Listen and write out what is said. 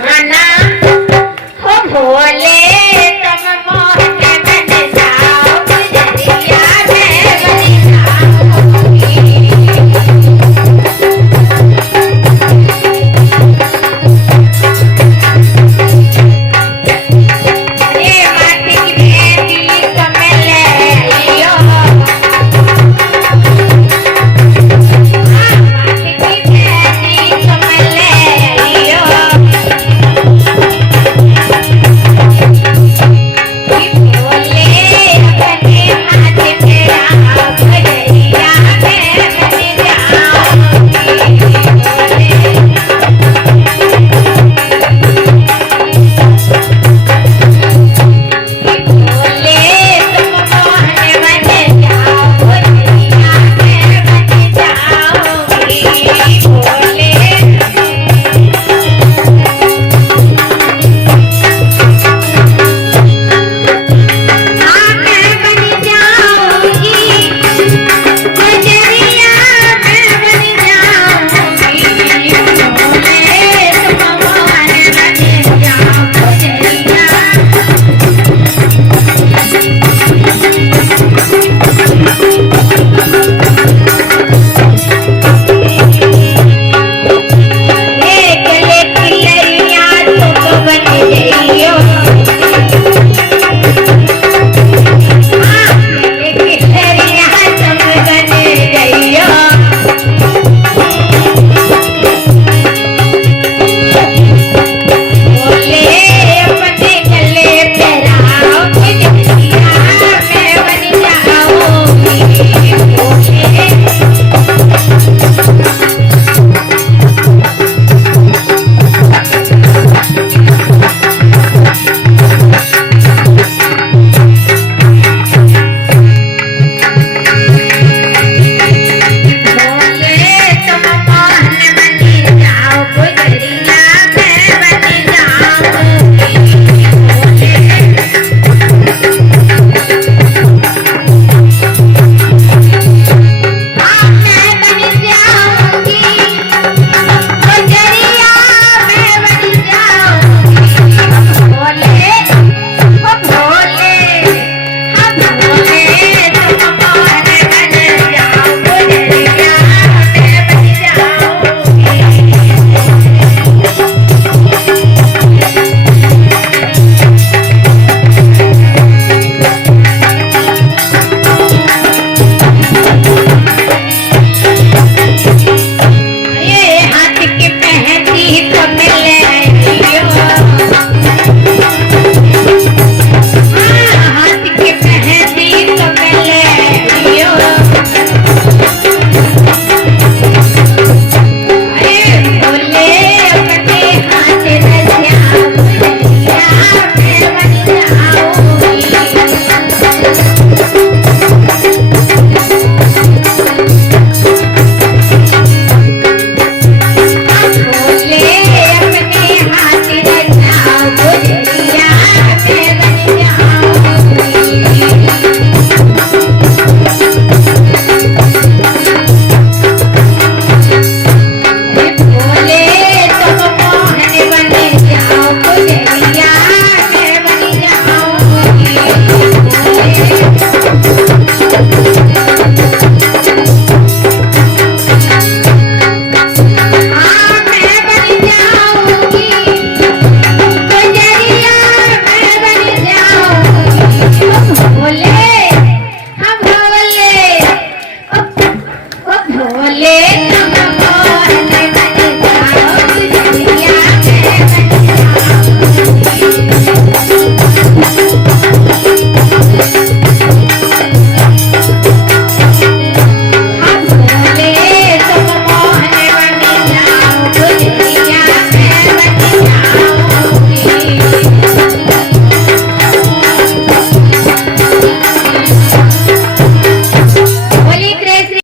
बहाना हो भोले तुम मोहन बन जाओ गुजरिया मैं बन जाऊंगी। ये माटी की बेटी तुम ले लियो, माटी की बेटी तुम ले लियो, भोले अपने हाथ तेरा गुजरिया मैं बन जाऊंगी। भोले तुम मोहन बन जाओ गुजरिया मैं बन जाऊंगी। भोले हाँ मैं बन जाऊंगी गुजरिया मैं बन जाऊंगी। भोले तुम मोहन बन जाओ गुजरिया एक लेकिया तुम बन जाइयो, एक लेकिया तुम बन जाइयो। भोले अपने गले पहराओ गुजरिया मैं बन जाऊंगी। भोले भोले तुम मोहन बन जाओ गुजरिया मैं बन जाऊंगी। भोले हाँ मैं बन जाऊंगी गुजरिया मैं बन जाऊंगी। भोले ओ भोले हम भोले तुम मोहन बन जाओ गुजरिया मैं बन जाऊंगी। ये हाथ की मेहंदी तुम ले लियो, हाथ की मेहंदी तुम ले लियो। अरे भोले अपने हाथ रसिया गुजरिया मैं बन जाऊंगी। भोले अपने हाथ रसिया गुजरिया मैं बन जाऊंगी। भोले तुम मोहन बन जाओ गुजरिया मैं बन जाऊंगी। हाँ मैं बन जाऊंगी गुजरिया मैं बन जाऊंगी। भोले हम भोले ओ भोले